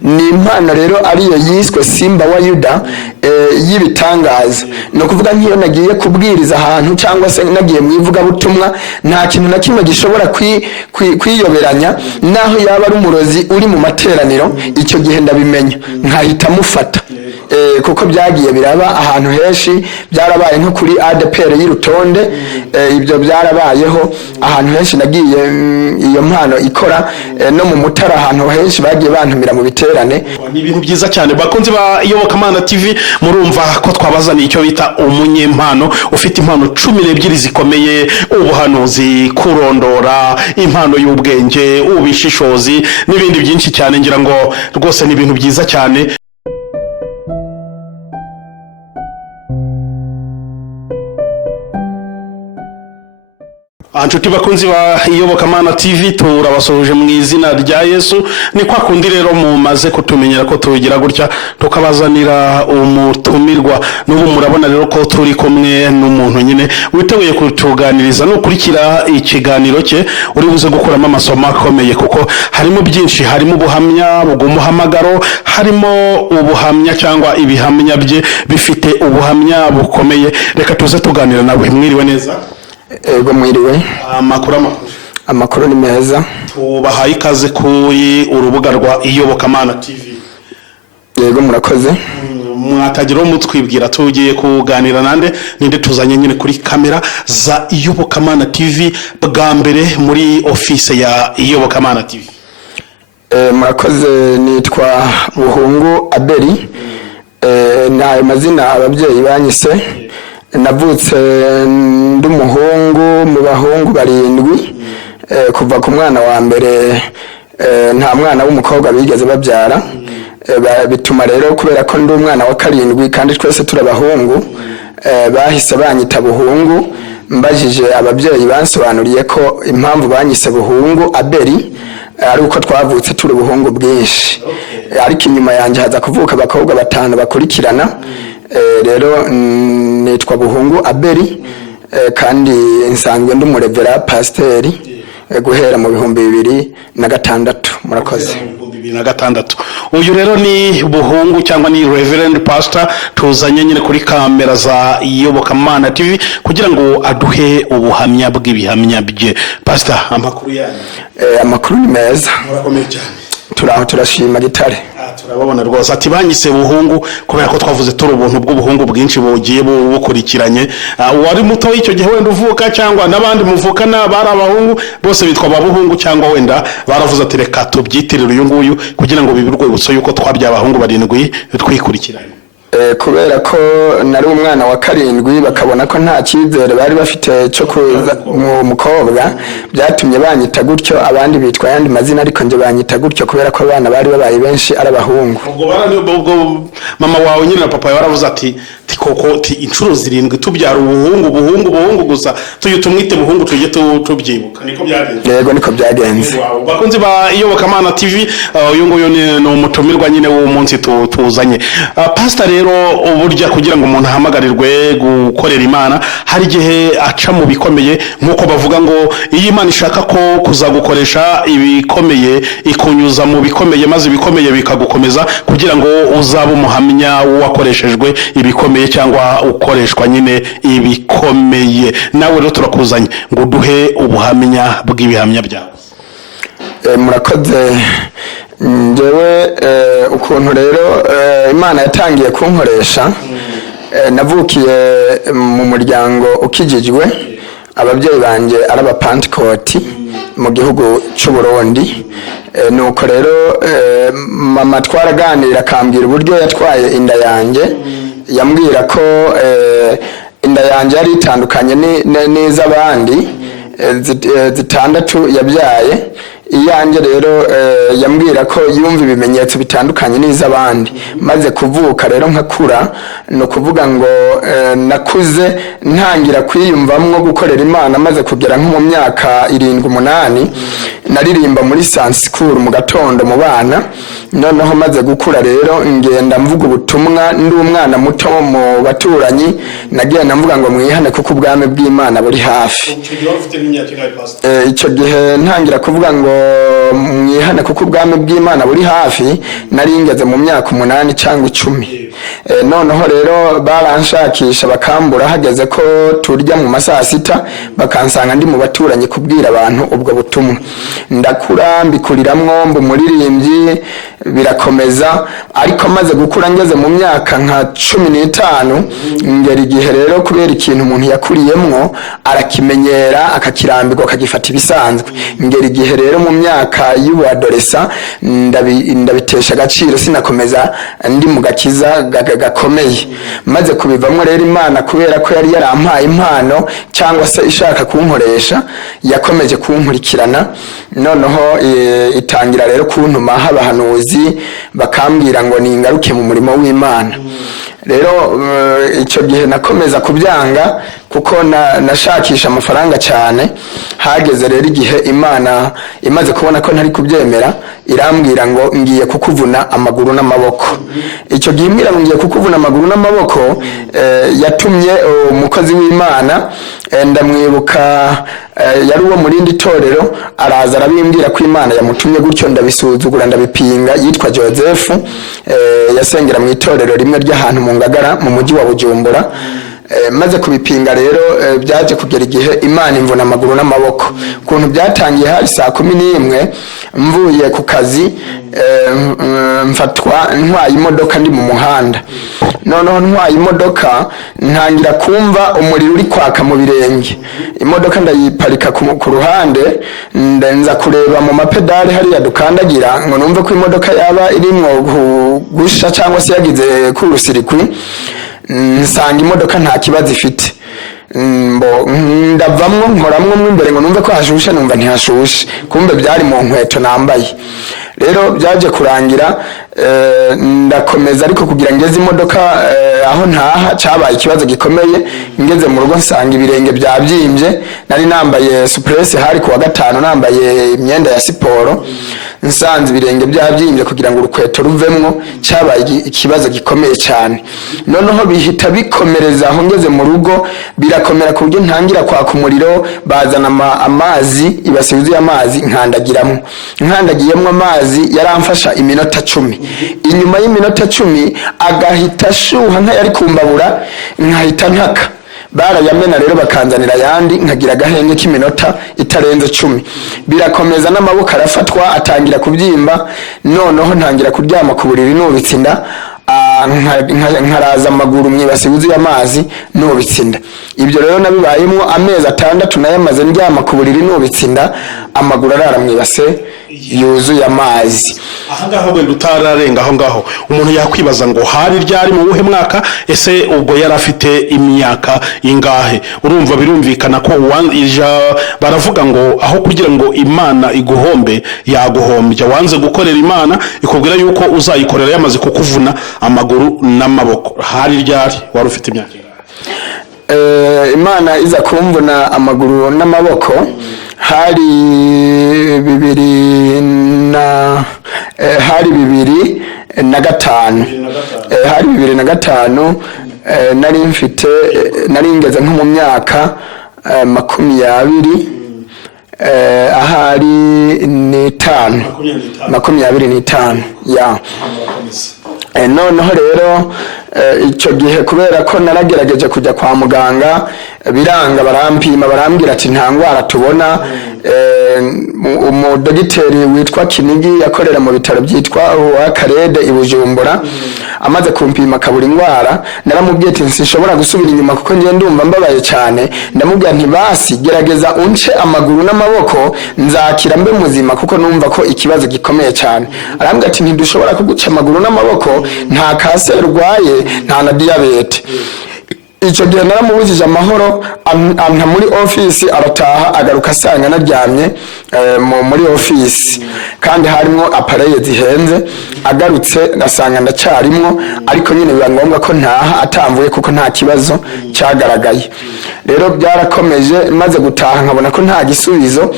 ni impano rero ariyo yiswe Simba wa Yuda y'ibitangaza. No kuvuga nk'iyo nagiye kubwiriza ahantu cyangwa se nagiye mu ivuga butumwa, nta kintu na kimwe gishobora kwiyoberanya naho yaba ari umurozi uri mu materaniro, icyo gihe ndabimenya nkahita mufata. Kuko byagiye biraba ahantu henshi, byarabaye nko kuri ADPR y'Urutonde, ibyo byarabayeho ahantu henshi nagiye iyo mpano ikora, no mu Mutara ahantu henshi bagiye bantumira mu biterane. Ni ibintu byiza cyane bakunzi ba Iyobokamana TV, murumva ko twabazaniye icyo bita umunyempano ufite impano 12 zikomeye: ubuhanuzi, kurondora, impano y'ubwenge, ubishishozi n'ibindi byinshi cyane. Ngira ngo rwose ni ibintu byiza cyane. Anshuti bakunzi ba Iyobokamana TV, turabasoje mu izina rya Yesu. Ni kwa kundi rero mumaze kutumenyera ko tugira gutya tukabazanira umutumirwa. N'ubu murabona rero ko turi kumwe n'umuntu nyine witeguye kutuganiriza no kurikira ikiganiro cye, uri buze gukuramo amasomo akomeye, kuko harimo byinshi. Harimo ubuhamya bw'umuhamagaro, harimo ubuhamya cyangwa ibihamya bye bifite ubuhamya bukomeye. Reka tuze tuganira nawe. Mwiriwe neza? Ego mwiriwe. Amakuru ni meza. Tubahaye ikaze kuri urubuga rwa Iyobokamana TV. Yego murakoze. Mwatagira umutwibwira tugiye kuganira nande ninde tuzanye nyine kuri kamera za Iyobokamana TV bwa mbere muri office ya Iyobokamana TV? Murakoze, nitwa Buhungu Abeli. Nayo mazina ababyeyi banyise. Navutse ndi umuhungu mu bahungu 7, kuva ku mwana wa mbere nta mwana w'umukobwa bigeze babyara. Bituma rero kubera ko ndi umwana wa 7 kandi twese turabahungu, bahise banyita Buhungu. Mbajije ababyeyi bansobanuriye ko impamvu banyise Buhungu Abeli ari uko twavutse turi ubuhungu bwinshi, ariko inyuma yanjye haza kuvuka abakobwa 5 bakurikirana. Rero nitwa Buhungu Abeli, kandi nsanzwe ndi umurevera pasiteri guhera mu 2006. Murakoze. 2006. Uyu rero ni Buhungu cyangwa ni Reverend Pastor tuzanye nyine kuri kamera za Iyobokamana TV kugira ngo aduhe ubuhamya bw'ibihamya bye. Pastor, amakuru yanyu? Amakuru ni meza. Murakomeye cyane. Turaho turashima Gitare. Turababona rwose. Ati banyise Buhungu kubera ko twavuze turi ubuntu bw'ubuhungu bwinshi bugiye bukurikiranye. Wari muto icyo gihe wenda uvuka cyangwa nabandi muvukana bari abahungu bose bitwa Babuhungu, cyangwa wenda baravuze ati reka tubyitirire uyu nguyu kugira ngo bibirwe ubutso yuko twabya abahungu 7 twikurikiranye? Kubera ko nari umwana wa 7 bakabona ko nta cyizere bari bafite cyo kuza mu mukobwa, byatumye banyita gutyo. Abandi bitwa yandi mazina ariko nje banyita gutyo kubera ko abana bari babaye benshi ari abahungu. Ubwo mama wawe nyine na papa baravuze ati koko inshuro 7 tubyara ubuhungu gusa tuyo tumwite Buhungu tujye tubyibuka. Niko byagenze? Yego niko byagenze. Bakunzi ba Iyobokamana TV, uyu nguyu ni umutumirwa nyine w'umunsi tuzanye. Pastor rero uburyo kugira ngo umuntu ahamagarirwe gukorera Imana, hari igihe aca mu bikomeye, nkuko bavuga ngo iyo Imana ishaka ko kuzagukoresha ibikomeye ikunyuza mu bikomeye, maze ibikomeye bikagukomeza kugira ngo uzabe umuhamya wakoreshejwe ibikomeye cyangwa ukoreshwa nyine ibikomeye. Nawe rero turakuzanye ngo duhe ubuhamya bw'ibihamya byawe. Murakoze. Njewe ukuntu rero Imana yatangiye kunkoresha, navukiye mu muryango ukijijwe. Ababyeyi banje ari abapantikoti mu gihugu cy'u Burundi. Nuko rero mama twaraganira akambwira uburyo yatwaye inda yanjye. Yambwira ko inda yanjye yari itandukanye n'iz'abandi 6 yabyaye. Iyanjye rero yambwira ko yumva ibimenyetso bitandukanye n'iz'abandi. Maze kuvuka rero nkakura, no kuvuga ngo nakuze ntangira kwiyumvamwo gukorera Imana. Maze kugera nko mu myaka 7-8 naririmba muri Sunday School mu gatondo mu bana. noneho maze gukura rero ngenda mvuga ubutumwa ndi umwana muto mu baturanyi nagenda mvuga ngo mwihane kuko ubwami bw'Imana buri hafi. Icyo gihe ntangira kuvuga ngo mwihane kuko ubwami bw'Imana buri hafi nari ngeze mu myaka 8 cyangwa 10. Noneho rero baranshakisha bakambura hageze ko turya mu masaha 6 bakansanga ndi mu baturanyi kubwira abantu ubwo butumwa. Ndakura mbikuriramwo mbu muririmbyi birakomeza ariko maze gukura ngeze mu myaka nka 15 ngera igihe rero kubera ikintu umuntu yakuriyemwo arakimenyera akakirambirwa akagifata ibisanzwe. Ngera igihe rero mu myaka y'ubuadolesa ndabitesha agaciro sinakomeza ndi mu gakiza gakomeye. Maze kubivamwo rero Imana kubera ko yari yarampaye impano cyangwa se ishaka kunkoresha yakomeje kunkurikirana. Noneho itangira rero kuntuma abahanuzi bakambwira ngo ningaruke mu murimo w'Imana. Rero icyo gihe nakomeza kubyanga kuko nashakisha amafaranga cyane. Hageze rero igihe Imana imaze kubona ko ntari kubyemera irambwira ngo ngiye kukuvuna amaguru n'amaboko. Icyo gihe imbwira ngo ngiye kukuvuna amaguru n'amaboko yatumye umukozi w'Imana ndamwibuka yari uwo muri ndi torero araza arabimbwira ko Imana yamutumye gutyo ndabisuzugura ndabipinga. Yitwa Joseph yasengera mu itorero rimwe ry'ahantu mu Ngagara mu mujyi wa Bujumbura. Maze kubipinga rero byaje kugera igihe Imana imvuna amaguru n'amaboko. Kuntu byatangiye hari saa 11 mvuye ku kazi mfatwa ntwaye imodoka ndi mu muhanda. Noneho ntwaye imodoka ntangira kumva umuriro uri kwaka mu birenge. Imodoka ndayiparika ku ruhande ndenza kureba mu mapedale hariya dukandagira ngo numve ko imodoka yaba irimwo gusha cyangwa se yagize kurusirikwi. Nsanga imodoka nta kibazo ifite. Ndavamwo nkoramwo imbere ngo numve ko hashushe numva ntihashushe kumbe byari mu nkweto nambaye. Rero byaje kurangira ndakomeza ariko kugira ngeze imodoka aho ntaha cyabaye ikibazo gikomeye. Ngeze mu rugo nsanga ibirenge byabyimbye. Nari nambaye suppress hari ku wa gatanu nambaye imyenda ya siporo. Nsanze ibirenge byabyimbye kugira ngo urukweto ruvemwo cyabaye ikibazo gikomeye cyane. Noneho bihita bikomereza aho ngeze mu rugo birakomera ku buryo ntangira kwaka umuriro bazana amazi ibasibuze amazi nkandagiyemo amazi yaramfasha iminota 10. Inyuma y'iminota 10 agahita shuha nka yari kumbabura nkahita ntaka. Barayamena rero bakanzanira yandi nkagira agahenge k'iminota itarenze 10. Birakomeza n'amaboko arafatwa atangira kubyimba. Noneho ntangira kuryama ku buriri nubitsinda nkaraza amaguru mwibasibuze amazi nubitsinda. Ibyo rero nabibayemo amezi 6 nayamaze ndyama ku buriri nubitsinda amaguru arara mwibase yuzuye amazi. Ahangaho wenda utararenga aho ngaho umuntu yakwibaza ngo hari ryari mu buhe mwaka ese ubwo yari afite imyaka ingahe? Urumva birumvikana ko baravuga ngo aho kugira ngo Imana iguhombe yaguhombya. Wanze gukorera Imana ikubwira yuko uzayikorera yamaze kukuvuna amaguru n'amaboko. Hari ryari wari ufite imyaka ingahe? Imana iza kumvuna amaguru n'amaboko hari 2005 hari 2005 nari ngeze nko mu myaka 20 ahari ni 25 ya. Noneho rero icyo gihe kubera ko naragerageje kujya kwa muganga biranga barampima barambwira ati nta ngwara tubona. Umudogiteri witwa Kinigi yakorera mu bitaro byitwa wa Karede i Bujumbura amaze kumpima kaburi ingwara naramubwiye ati sinshobora gusubira inyuma kuko ngiye ndumva mbabaye cyane. Ndamubwira nti basi gerageza unce amaguru n'amaboko nzakira mbe muzima kuko numva ko ikibazo gikomeye cyane. Arambwira ati ntidushobora kuguca amaguru n'amaboko nta kanseri urwaye nta na diabete. Icyo gihe naramubujije amahoro anta muri office arataha agaruka asanga naryamye muri office kandi harimo appareil zihenze. Agarutse gasanga ndacarimwo ariko nyine biba ngombwa ko ntaha atamvuye kuko nta kibazo cyagaragaye. Rero byarakomeje maze gutaha nkabona ko nta gisubizo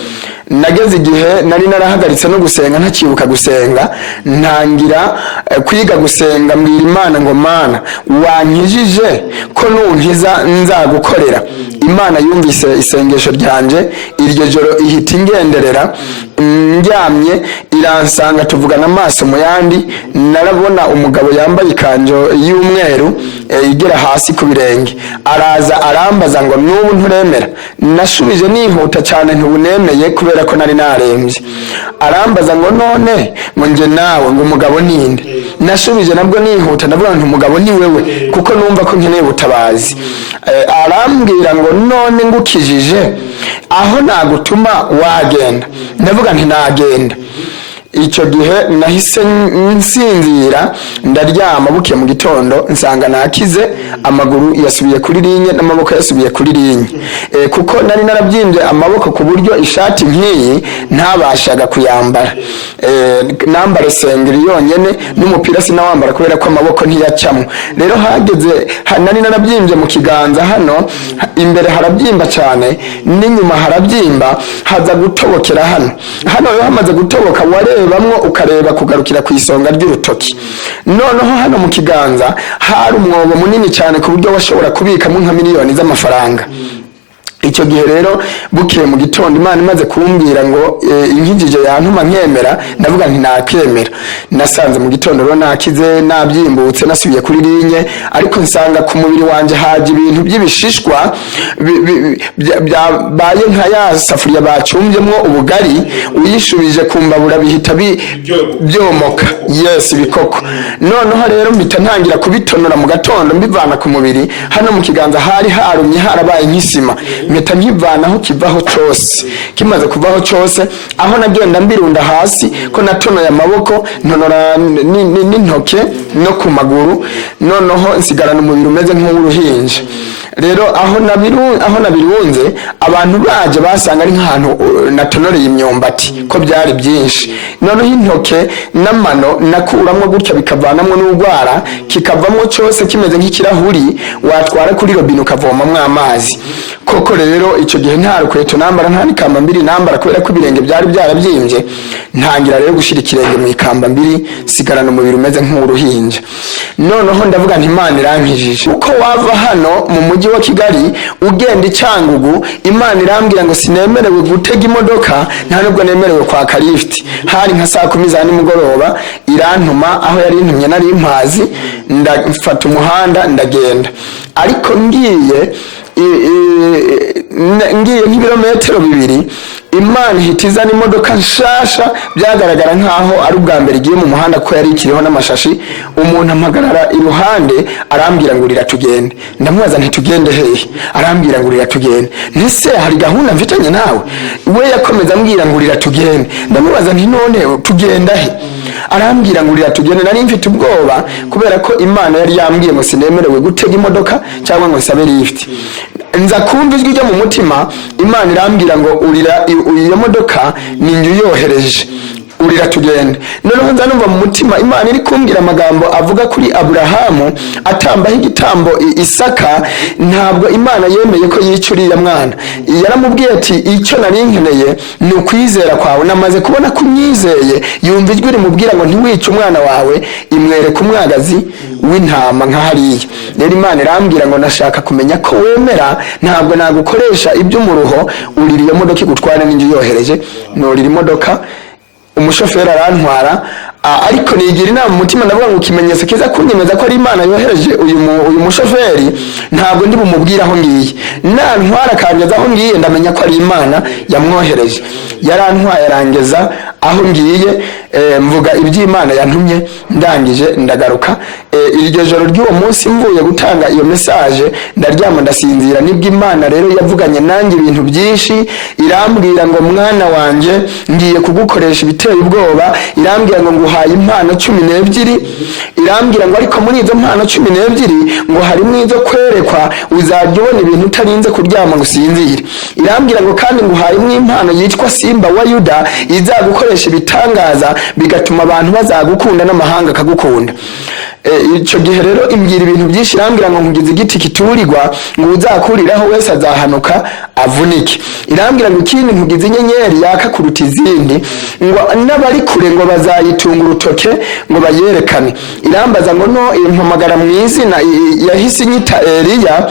nageze igihe nari narahagaritse no gusenga ntakibuka gusenga, ntangira kwiga gusenga, mbwira Imana ngo Mana wankijije ko nunkiza nzagukorera. Imana yumvise isengesho ryanje, iryo joro ihita ingenderera, ndyamye iransanga tuvugana amaso mu yandi, narabona umugabo yambaye ikanjo y'umweru igera hasi ku birenge, araza arambaza ngo n'ubu nturemera? Nashubije nihuta cyane ntubunemeye kubera ko nari narembye. Arambaza ngo none ngo nje nawe ngo umugabo ninde? Nashubije nabwo nihuta ndavuga ngo umugabo ni wewe kuko numva ko nkeneye ubutabazi. Arambwira ngo none ngukijije aho nagutuma wagenda? Ndavuga nti nagenda. Icyo gihe nahise nsinzira ndaryama, buke mu gitondo nsanga nakize, amaguru yasubiye kuri linye n'amaboko yasubiye kuri linye, kuko nari narabyimbye amaboko ku buryo ishati nk'iyi ntabashaga kuyambara, nambara sengeri yonyene n'umupira sinawambara kubera ko amaboko ntiyacamo. Rero hageze nari narabyimbye mu kiganza, hano imbere harabyimba cyane n'inyuma harabyimba, haza gutobokera hano rero hamaze gutoboka warebamwo ukareba kugarukira ku isonga ry'urutoki. Noneho hano mu kiganza hari umwobo munini cyane ku buryo washobora kubikamo nka miliyoni z'amafaranga. Icyo gihe rero bukeye mu gitondo Imana imaze kumbwira ngo inkijije yantuma nkemera, ndavuga nti nakemera. Nasanze mu gitondo rero nakize, nabyimbutse, nasubiye kuri linye, ariko nsanga ku mubiri wanje haje ibintu by'ibishishwa byabaye nka ya safuriya bacyumbyemo ubugari, uyishubije ku mbabura bihita byomoka, yes, ibikoko. Noneho rero mpita ntangira kubitonora mu gatondo mbivana ku mubiri, hano mu kiganza hari harumye harabaye nk'isima, mpita nkivanaho kivaho cyose. Kimaze kuvaho cyose, aho nagenda mbirunda hasi ko natonoye amaboko, ntonora n'intoke no ku maguru, noneho nsigarana umubiri umeze nk'uw'uruhinja. Rero aho nabirunze abantu baje basanga ari nk'ahantu natonoreye imyumbati ko byari byinshi. Noneho intoke n'amano nakuramo gutya bikavanamo n'urwara, kikavamo cyose kimeze nk'ikirahuri watwara kuri robine ukavomamwo amazi. Koko rero icyo gihe nta rukweto nambara, nta n'ikamba mbiri nambara kubera ko ibirenge byari byarabyimbye. Ntangira rero gushyira ikirenge mu ikamba mbiri, sigarana umubiri umeze nk'uruhinja. Noneho ndavuga nti Imana irankijije. Uko wava hano mu mujyi wa Kigali ugenda Icyangugu, Imana irambwira ngo sinemerewe gutega imodoka, nta nubwo nemerewe kwaka lift. Hari nka saa 10 za nimugoroba, irantuma aho yari intumye nari impazi, ndafata umuhanda ndagenda. Ariko ngiye nk'ibirometero 2, Imana ihitiza n'imodoka nshasha, byagaragara nkaho ari ubwa mbere igiye mu muhanda ko yari ikiriho n'amashashi. Umuntu amagarara iruhande arambwira ngo riratugende. Ndamubaza nti tugende hehe? Arambwira ngo riratugende. Nese hari gahunda mfitanye nawe? We yakomeza ambwira ngo riratugende. Ndamubaza nti none tugenda he? Arambwira ngo riratugende. Nari mfite ubwoba kubera ko Imana yari yambwiye ngo sinemerewe gutega imodoka cyangwa ngo nsabe lift. Nza kumva ijwi ryo mu mutima, Imana irambwira ngo urira iyo modoka ni njye uyohereje, urira tugende. Noneho nza numva mu mutima Imana iri kumbwira amagambo avuga kuri Aburahamu atambaho igitambo Isaka. Ntabwo Imana yemeye ko yica uriya mwana, yaramubwiye ati icyo nari nkeneye ni ukwizera kwawe. Namaze kubona ko unyizeye, yumva ijwi rimubwira ngo ntiwice umwana wawe, imwereka umwagazi w'intama nka hariya. Rero Imana irambwira ngo nashaka kumenya ko wemera, ntabwo nagukoresha iby'umuruho, urira iyo modoka igutware n'injye uyohereje. Norira imodoka, umushoferi arantwara, ariko nigira inama mu mutima ndavuga ngo ikimenyetso kiza kunyemeza ko ari Imana yohereje uyu mushoferi, ntabwo ndi bumubwira aho ngiye. Nantwara akangeza aho ngiye ndamenya ko ari Imana yamwohereje. Yarantwaye arangeza aho ngiye, mvuga iby'Imana yantumye, ndangije ndagaruka. Iryo joro ry'uwo munsi mvuye gutanga iyo message ndaryama ndasinzira. Nibwo Imana rero yavuganye nanjye ibintu byinshi, irambwira ngo mwana wanje ngiye kugukoresha ibiteye ubwoba. Irambwira ngo nguhaye impano 12, irambwira ngo ariko muri izo mpano 12 ngo harimo izo kwerekwa, uzajya ubona ibintu utarinze kuryama ngo usinzire. Irambwira ngo kandi nguhaye impano yitwa Simba wa Yuda, izagukoresha ibitangaza bigatuma abantu bazagukunda n'amahanga akagukunda. ico gihe rero imbwira ibintu byinshi irambwira ngo nkugize igiti kiturirwa ngo uzakuriraho wese azahanuka avunike. Irambwira ngo ikindi nkugize inyenyeri yaka kuruta izindi ngo n'abari kure ngo bazayitunga urutoke ngo bayerekane. Irambaza ngo no impamagara mw'izina yahise inyita Eliya,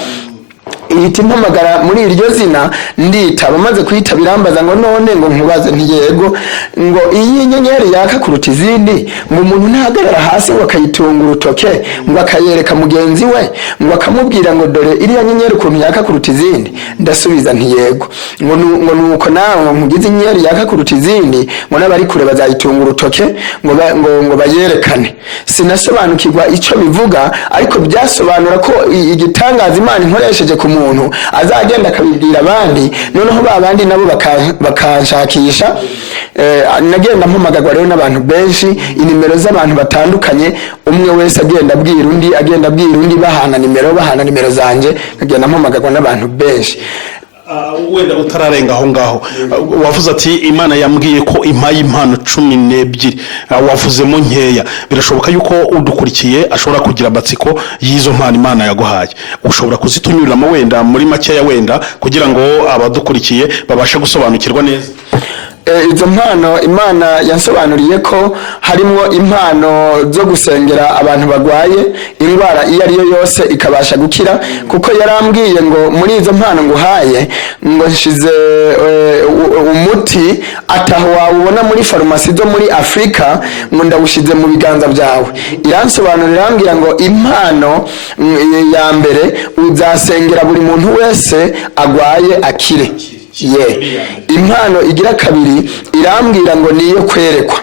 ihita impamagara muri iryo zina nditaba. Maze kwitaba irambaza ngo none ngo nkubaze ntiyego ngo iyi nyenyeri yaka kuruta izindi ngo umuntu ntahagarara hasi ngo akayitunga urutoke ngo akayereka mugenzi we ngo akamubwira ngo dore iriya nyenyeri ukuntu yaka kuruta izindi. Ndasubiza ntiyego ngo nuko nawe nkugize inyenyeri yaka kuruta izindi ngo n'abari kure bazayitunga urutoke ngo bayerekane. Sinasobanukirwa ico bivuga, ariko byasobanura ko igitangaza Imana inkoresheje ku muntu azagenda akabibwira abandi, noneho babandi nabo bakanshakisha. Nagenda mpamagarwa rero n'abantu benshi, inimero z'abantu batandukanye, umwe wese agenda abwira undi bahana nimero zanje, agenda mpamagarwa n'abantu benshi. Wenda utararenga aho ngaho wavuze ati Imana yambwiye ko impaye impano 12, wavuzemo nkeya. Birashoboka yuko udukurikiye ashobora kugira amatsiko y'izo mpano Imana yaguhaye. Ushobora kuzitunyuriramo wenda muri makeya wenda kugira ngo abadukurikiye babashe gusobanukirwa neza? Izo mpano Imana yansobanuriye ko harimo impano zo gusengera abantu bagwaye indwara iyo ari yo yose ikabasha gukira, kuko yarambwiye ngo muri izo mpano nguhaye ngo nshize umuti ataho wawubona muri farumasi zo muri Afrika ngo ndawushize mu biganza byawe. Iransobanurira irambwira ngo impano ya mbere uzasengera buri muntu wese agwaye akire. Impano igira kabiri irambwira ngo niyo kwerekwa,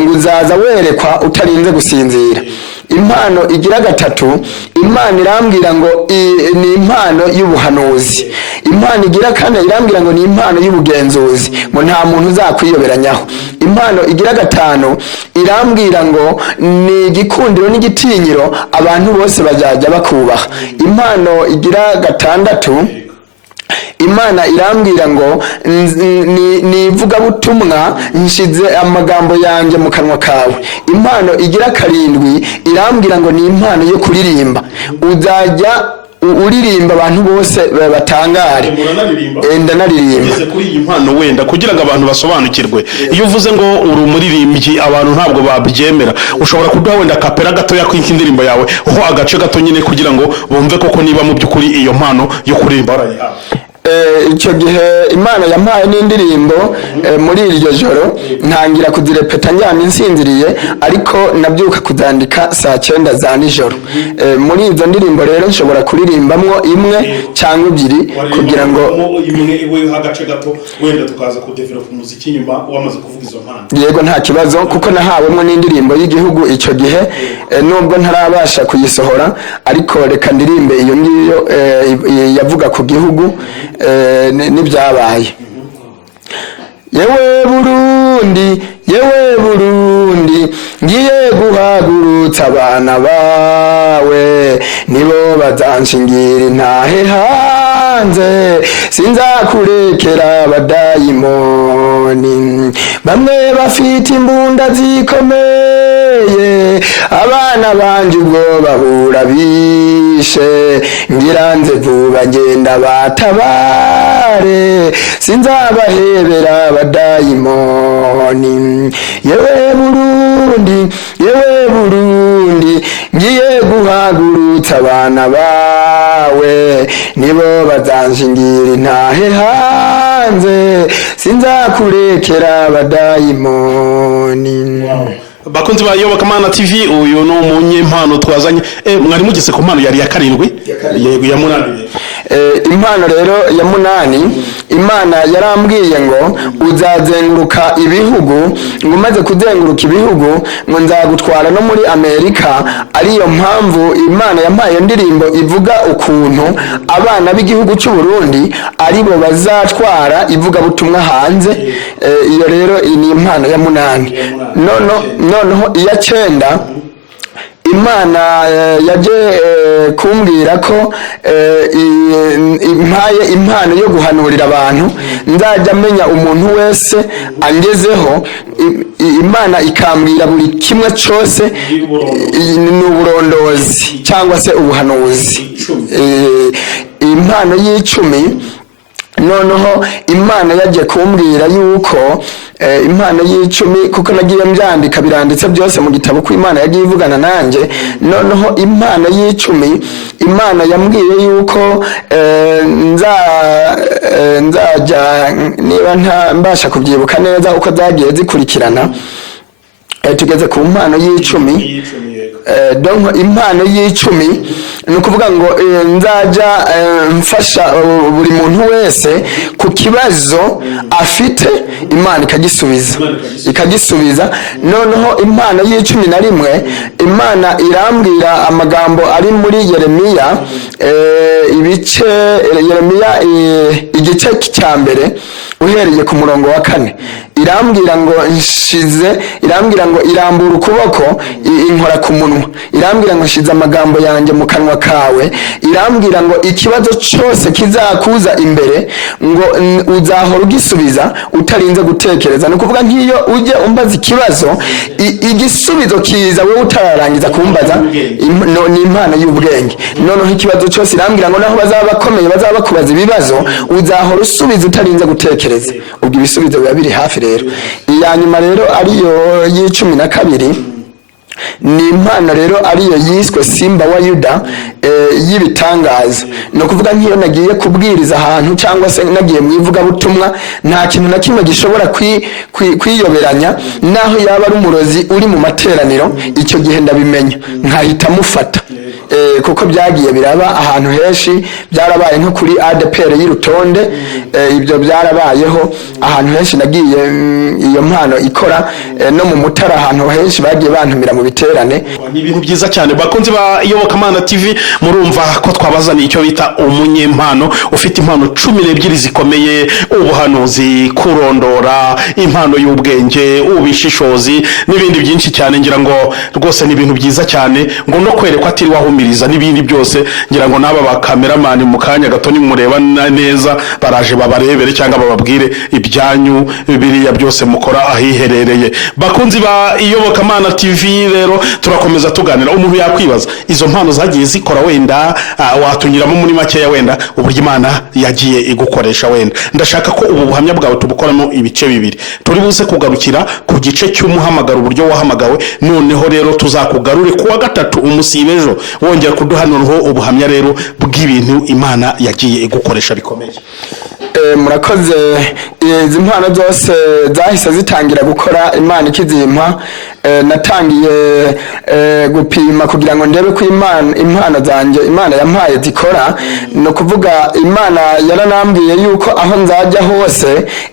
ngo uzaza werekwa utarinze gusinzira. Impano igira gatatu Imana irambwira ngo ni impano y'ubuhanuzi. Impano igira kane irambwira ngo ni impano y'ubugenzuzi, ngo nta muntu uzakwiyoberanyaho. Impano igira gatanu irambwira ngo ni igikundiro n'igitinyiro abantu bose bazajya bakubaha. Impano igira gatandatu Imana irambwira ngo ni ivugabutumwa nshize amagambo yanjye mu kanwa kawe. Impano igira karindwi irambwira ngo ni impano yo kuririmba, uzajya uririmba abantu bose batangare. Ndanaririmba. Ese kuri iyi mpano wenda kugira ngo abantu basobanukirwe, iyo uvuze ngo uri umuririmbyi abantu ntabwo babyemera, ushobora kuduha wenda kapera gatoya kw'indirimbo yawe ho agace gato nyine kugira ngo bumve koko niba mu by'ukuri iyo mpano yo kuririmba barayihawe? Icyo gihe Imana yampaye n'indirimbo muri iryo joro ntangira kuzirepeta njyana insinziriye, ariko nabyuka kuzandika saa 9 za nijoro. Muri izo ndirimbo rero nshobora kuririmbamwo imwe cyangwa ebyiri kugira ngo imwe iwe hagace gato wenda tukaza kudevelop umuziki nyuma wamaze kuvuga izo mpano. Yego nta kibazo, kuko nahawemwo n'indirimbo y'igihugu icyo gihe, nubwo ntarabasha kuyisohora, ariko reka ndirimbe iyo ngiyo yavuga ku gihugu n'ibyabaye. Yewe Burundi ngiye guhagurutsa abana bawe, nibo bazanshingira intahe hanze, sinzakurekera abadayimoni. Bamwe bafite imbunda zikomeye, abana banje ubwoba burabishe, ngira nze vuba ngenda batabare, sinzabahebera abadayimoni. Yewe Burundi ngiye guhagurutsa abana bawe, nibo bazanshingira intahe hanze, sinzakurekera abadayimoni. Bakunzi ba Iyobokamana TV, uyu no umunyempano twazanye. Mwari mugise ku mpano yari ya karindwi? Yego ya munani. Impano rero ya munani Imana yarambwiye ngo uzazenguruka ibihugu, ngo umaze kuzenguruka ibihugu ngo nzagutwara no muri Amerika. Ariyo mpamvu Imana yampaye indirimbo ivuga ukuntu abana b'igihugu cy'u Burundi aribo bazatwara ivuga butumwa hanze. Iyo rero ni impano ya munani. Noneho iya 9 imana yaje kumbwira ko impaye impano yo guhanurira abantu, nzajya menya umuntu wese angezeho, imana ikambwira buri kimwe cyose ni uburondozi cyangwa se ubuhanuzi. Impano y'icumi, noneho imana yagiye kumbwira yuko impano y'icumi, kuko nagiye mbyandika biranditse byose mu gitabo ko imana yagiye ivugana nanjye. Noneho impano y'icumi, imana yambwiye yuko nzajya, niba mbasha kubyibuka neza uko zagiye zikurikirana, tugeze ku mpano y'icumi. Donc impano y'icumi ni ukuvuga ngo nzajya mfasha buri muntu wese ku kibazo afite, imana ikagisubiza. Noneho impano y'icumi na rimwe, imana irambwira amagambo ari muri Yeremiya, Yeremiya igice cya mbere uhereye ku murongo wa 4. Irambwira ngo irambwira ngo irambura ukuboko inkora ku munwa, irambwira ngo nshize amagambo yanjye mu kanwa kawe, irambwira ngo ikibazo cyose kizakuza imbere ngo uzahora ugisubiza utarinze gutekereza. No kuvuga nk'iyo uje umbaza ikibazo, igisubizo kiza wowe utararangiza kumbaza, ni impano y'ubwenge. Noneho ikibazo cyose irambwira ngo naho bazaba bakomeye, bazaba bakubaza ibibazo, uzahora usubiza utarinze gutekereza. Ubwo ibisubizo biba biri hafi. Rero iya nyuma rero ariyo y'icumi na kabiri, ni impano rero ariyo yiswe Simba wa Yuda, y'ibitangaza. No kuvuga nk'iyo nagiye kubwiriza ahantu cyangwa se nagiye mu ivugabutumwa, nta kintu na kimwe gishobora kwiyoberanya, naho yaba ari umurozi uri mu materaniro, icyo gihe ndabimenya nkahita mufata. Kuko byagiye biraba ahantu henshi, byarabaye nko kuri ADPR y'Urutonde, ibyo byarabayeho ahantu henshi nagiye iyo mpano ikora, no mu Mutara ahantu henshi bagiye bantumira mu biterane. Ni ibintu byiza cyane. Bakunzi ba Iyobokamana TV, murumva ko twabazaniye icyo bita umunyempano ufite impano 12 zikomeye: ubuhanuzi, kurondora, impano y'ubwenge, ubishishozi n'ibindi byinshi cyane. Ngira ngo rwose ni ibintu byiza cyane, ngo no kwerekwa ati wahumiriza n'ibindi byose. Ngira ngo n'aba ba cameraman mu kanya gato ni mureba neza, baraje babarebere cyangwa bababwire ibyanyu biriya byose mukora ahiherereye. Bakunzi ba Iyobokamana TV, rero turakomeza tuganira. Umuntu yakwibaza izo mpano zagiye zikora, wenda watunyiramo muri make ya wenda uburyo Imana yagiye igukoresha. Wenda ndashaka ko ubu buhamya bwawe tubukoramo ibice bibiri. Turi buze kugarukira ku gice cy'umuhamagaro, uburyo wahamagawe, noneho rero tuzakugarure kuwa gatatu umusibejo wongera kuduhanuraho ubuhamya rero bw'ibintu Imana yagiye igukoresha bikomeye. Murakoze. Izi mpano zose zahise zitangira gukora Imana ikizimpa. Natangiye gupima kugira ngo ndebe ko impano zanjye Imana yampaye zikora. No kuvuga Imana yaranambwiye yuko aho nzajya hose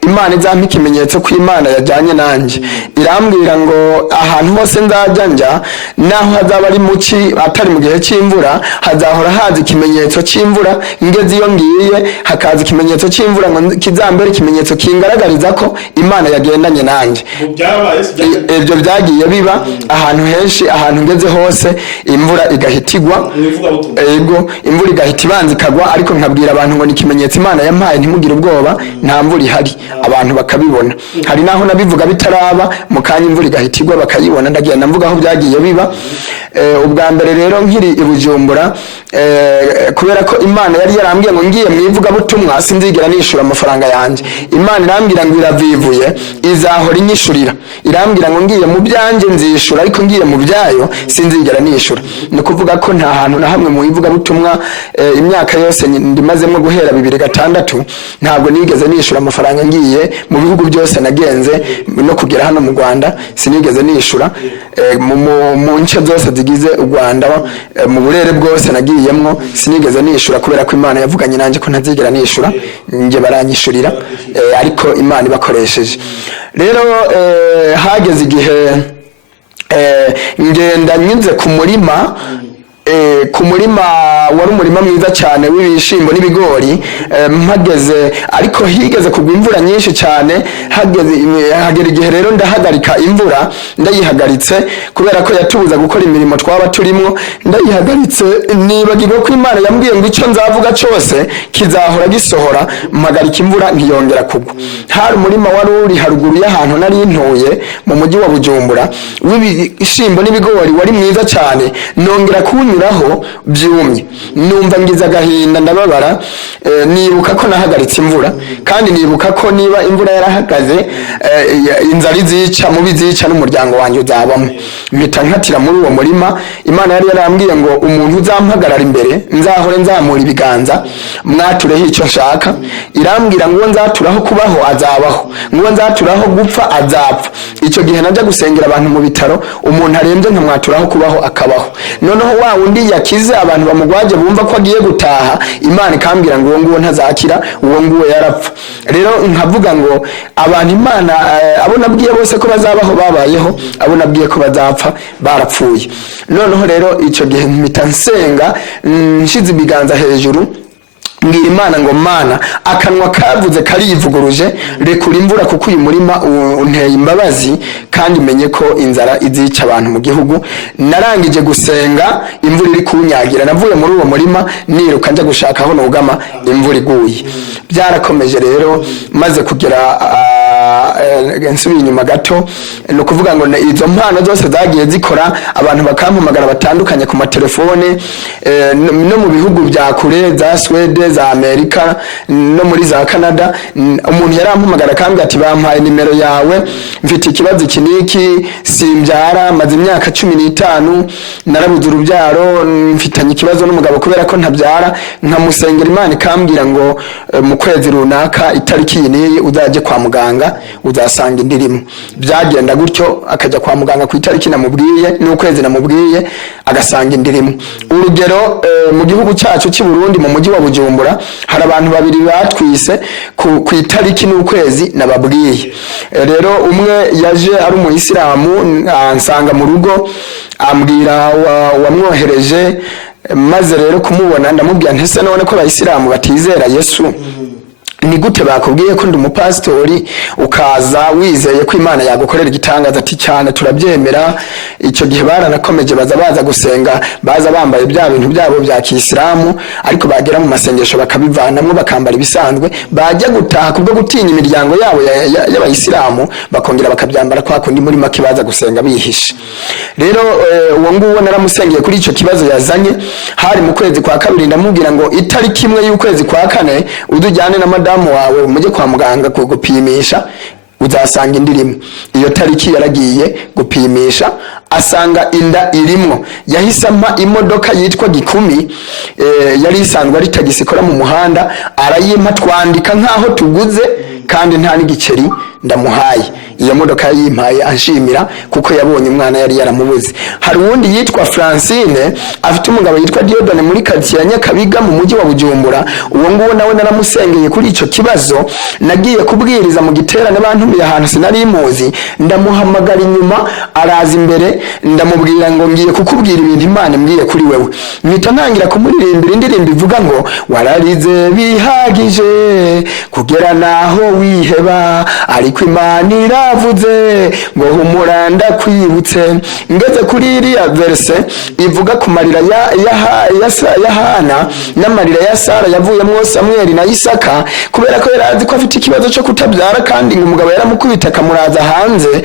Imana izampa ikimenyetso ko Imana yajyanye nanjye. Irambwira ngo ahantu hose nzajya njya, naho hazaba ari muci atari mu gihe cy'imvura, hazahora haza ikimenyetso cy'imvura. Ngeze iyo ngiye hakaza ikimenyetso cy'imvura, ngo kizambere ikimenyetso kingaragariza ko Imana yagendanye nanjye. Ibyo byagiye biba ahantu henshi, ahantu ngeze hose imvura igahitigwa. Ego, imvura igahita ibanza ikagwa, ariko nkabwira abantu ngo ni ikimenyetso Imana yampaye, ntimugire ubwoba, nta mvura ihari. Abantu bakabibona. Hari naho nabivuga bitaraba, mu kanya imvura igahitigwa bakayibona. Ndagenda mvuga aho byagiye biba. Ubwa mbere rero nkiri i Bujumbura, kubera ko Imana yari yarambwiye ngo ngiye mu ivugabutumwa sinzigera nishura amafaranga yanjye. Imana irambwira ngo iravivuye, izahora inyishurira. Irambwira ngo ngiye mu byanjye nzishura, ariko ngiye mu byayo sinzigera nishura. Ni kuvuga ko nta hantu na hamwe mu ivugabutumwa, imyaka yose ndimazemo guhera 2006, ntabwo nigeze nishura amafaranga. Ngiye mu bihugu byose nagenze no kugera hano mu Rwanda sinigeze nishura. Mu nce zose zigize u Rwanda, mu burere bwose nagiyemwo sinigeze nishura, kubera ko Imana yavuganye nanjye ko ntazigera nishura. Nge baranyishurira, ariko Imana ibakoresheje. Rero hageze igihe ngenda nyinze ku murima ku murima wari umurima mwiza cyane w'ibishimbo n'ibigori, mpageze ariko higeze kugwa imvura nyinshi cyane, hagera igihe rero ndahagarika imvura, ndayihagaritse kubera ko yatubuza gukora imirimo twaba turimo, ndayihagaritse nibagirwa ko Imana yambwiye ngo icyo nzavuga cyose kizahora gisohora, mpagarika imvura ntiyongera kugwa. Hari umurima wari uri haruguru y'ahantu nari ntuye mu mujyi wa Bujumbura w'ibishimbo n'ibigori, wari mwiza cyane, nongera kuwunyuraho byumye, numva ngize agahinda ndababara, nibuka ko nahagaritse imvura, kandi nibuka ko niba imvura yarahagaze inzara izica, mubi zica n'umuryango wanjye uzabamo. Mpita nkatira muri uwo murima. Imana yari yarambwiye ngo umuntu uzampagarara imbere nzahore nzamura ibiganza, mwatureho icyo nshaka. Irambwira ngo nzaturaho kubaho azabaho, ngo nzaturaho gupfa azapfa. Icyo gihe najya gusengera abantu mu bitaro, umuntu arembye nkamwaturaho kubaho akabaho. Noneho wa undi yakize abantu bamugwaje bumva ko agiye gutaha, Imana ikambwira ngo uwo nguwo ntazakira, uwo nguwo yarapfa. Rero nkavuga ngo abantu Imana abo nabwiye bose ko bazabaho babayeho, abo nabwiye ko bazapfa barapfuye. Noneho rero icyo gihe mpita nsenga, nshize ibiganza hejuru, mbwira Imana ngo Mana, akanwa kavuze karivuguruje, rekura imvura kuko uyu murima unteye imbabazi, kandi menye ko inzara izica abantu mu gihugu. Narangije gusenga, imvura iri kunyagira, navuye muri uwo murima niruka njya gushaka aho nugama, imvura iguye. Byarakomeje rero, maze kugera nsubiye inyuma gato, ni ukuvuga ngo izo mpano zose zagiye zikora, abantu bakampamagara batandukanye ku matelefone, no mu bihugu bya kure za Swede, za Amerika, no muri za Canada. Umuntu yarampamagara akambwira ati bampaye nimero yawe, mfite ikibazo kiniki, simbyara, maze imyaka 15, narabuze urubyaro, mfitanye ikibazo n'umugabo kubera ko ntabyara. Nkamusengera, Imana ikambwira ngo mu kwezi runaka itariki iyi uzaje kwa muganga uzasanga indirimo. Byagenda gutyo, akajya kwa muganga ku itariki namubwiye n'ukwezi namubwiye, agasanga indirimo. Urugero, mu gihugu cyacu cy'i Burundi mu mujyi wa Bujumbura hari abantu babiri batwise ku itariki n'ukwezi nababwiye. Rero umwe yaje ari umuyisilamu, ansanga mu rugo, ambwira wamwohereje, maze rero kumubona ndamubwira ntese none ko abayisilamu batizera Yesu, ni gute bakubwiye ko ndi umupasitori ukaza wizeye ko Imana yagukorera igitangaza? Ati cyane turabyemera. Icyo gihe baranakomeje baza gusenga, baza bambaye bya bintu byabo bya Kisilamu, ariko bagera mu masengesho bakabivanamo bakambara ibisanzwe, bajya gutaha kubwo gutinya imiryango yabo y'abayisilamu bakongera bakabyambara kwa kundi muri make baza gusenga bihishe. Rero uwo nguwo naramusengeye kuri icyo kibazo yazanye. Hari mu kwezi kwa kabiri, ndamubwira ngo itariki imwe y'ukwezi kwa kane udujyane na madamu wawe mujye kwa muganga kugupimisha, uzasanga indirimo. Iyo tariki yaragiye gupimisha, asanga inda irimo. Yahise ampa imodoka yitwa Gikumi, yari isanzwe ari tagisi ikora mu muhanda, arayimpa twandika nkaho tuguze, kandi nta n'igiceri ndamuhaye. Iyo modoka yimpaye anshimira kuko yabonye umwana yari yaramubuze. Hari uwundi yitwa Francine, afite umugabo yitwa Diodone muri quartier ya Nyakabiga mu mujyi wa Bujumbura. Uwo nguwo nawe naramusengeye kuri icyo kibazo. Nagiye kubwiriza mu giterane bantumiye ahantu sinari muzi, ndamuhamagara inyuma, araza imbere, ndamubwira ngo ngiye kukubwira ibintu Imana mbwiye kuri wewe. Mpita ntangira kumuririmbira indirimbo ivuga ngo wararize bihagije kugera naho wiheba, ariko Imana iravuze ngo humura ndakwibutse. Ngeze kuri iriya verse ivuga ku marira ya Hana n'amarira ya Sara yavuyemo Samuel na Isaka, kubera ko yarazi ko afite ikibazo cyo kutabyara, kandi ngo umugabo yaramukubita akamuraza hanze